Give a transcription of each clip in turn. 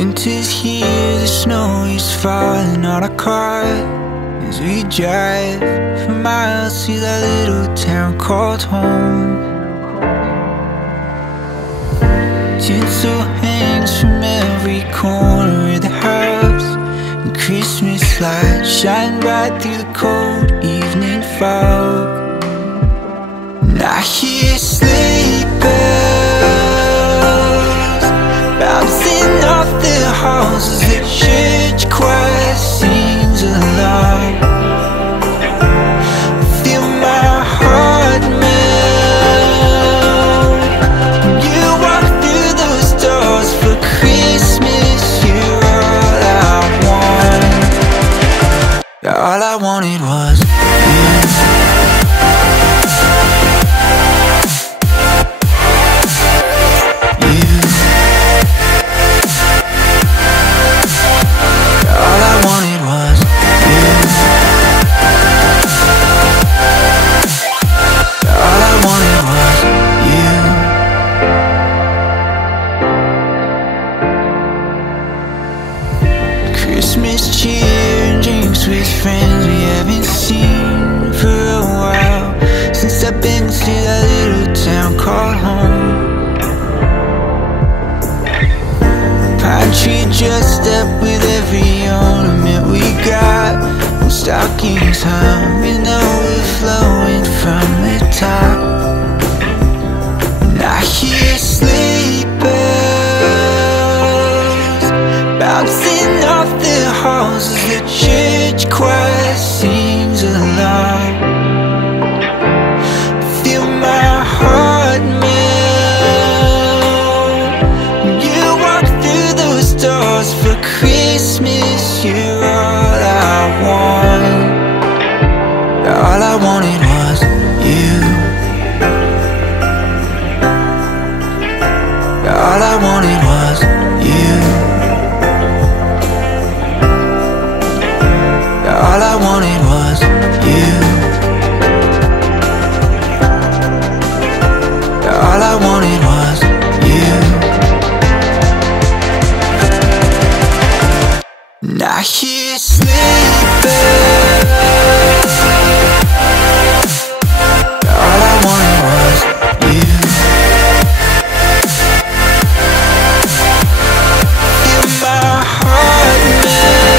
Winter's here, the snow is falling on our car as we drive for miles to that little town called home. Tinsel hangs from every corner of the house, and Christmas lights shine bright through the cold evening fog. And I hear sleigh bells bouncing off the halls as the church choir sings along. Feel my heart melt when you walk through those doors. For Christmas, you're all I want. All I wanted was you. Christmas cheer and drinks with friends we haven't seen for a while, since I've been to that little town called home. Pine tree dressed up with every ornament we got, and stockings hung and overflowing from the top. And I hear sleigh bells bouncing off the halls as the church choir sings along. Feel my heart melt when you walk through those doors. For Christmas, you're all I want. All I wanted was you. All I wanted was you. All I wanted was you. All I wanted was you. And I hear sleigh bells. All I wanted was you. Feel my heart melt.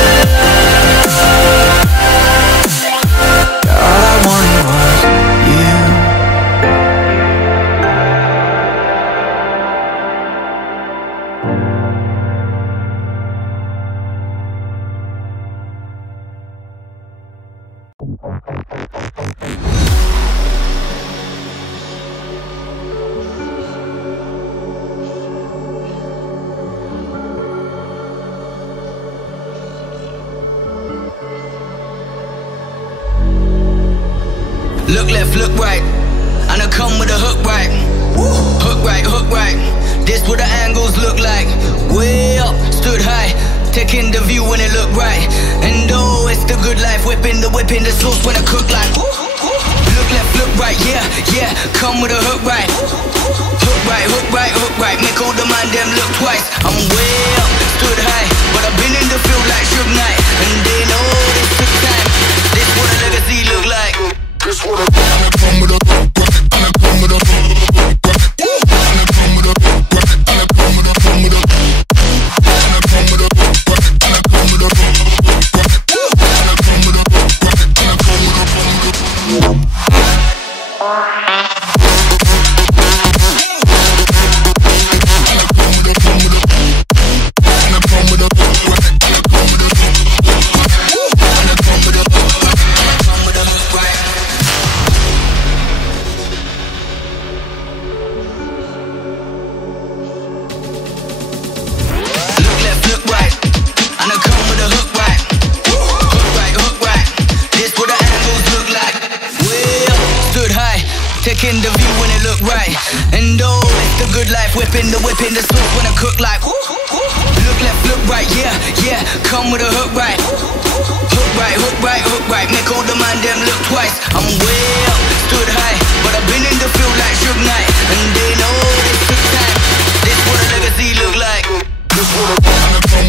All I wanted was you. Look left, look right, and I come with a hook right. Hook right, hook right. This what the angles look like. Way up, stood high, taking the view when it look right. And oh, it's the good life, whipping the sauce when I cook like. Look left, look right, yeah, yeah, come with a hook right. Hook right, hook right, hook right, make all the man them look twice. I'm way up, stood high, but I've been in the field like Suge Knight, and they know this took time. This what a legacy look like. This what I come with a and I come with a and I come with a and I come with a and I come with a and I come with a and I come with a and I come with a and I come with a. Taking the view when it look right. And oh, it's the good life, whipping the sauce when I cook like. Look left, look right, yeah, yeah, come with a hook right. Hook right, hook right, hook right, make all the man them look twice. I'm way up, stood high, but I've been in the field like Suge Knight, and they know this took time. This what a legacy look like. This what a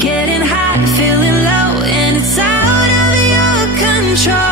getting high, feeling low, and it's out of your control.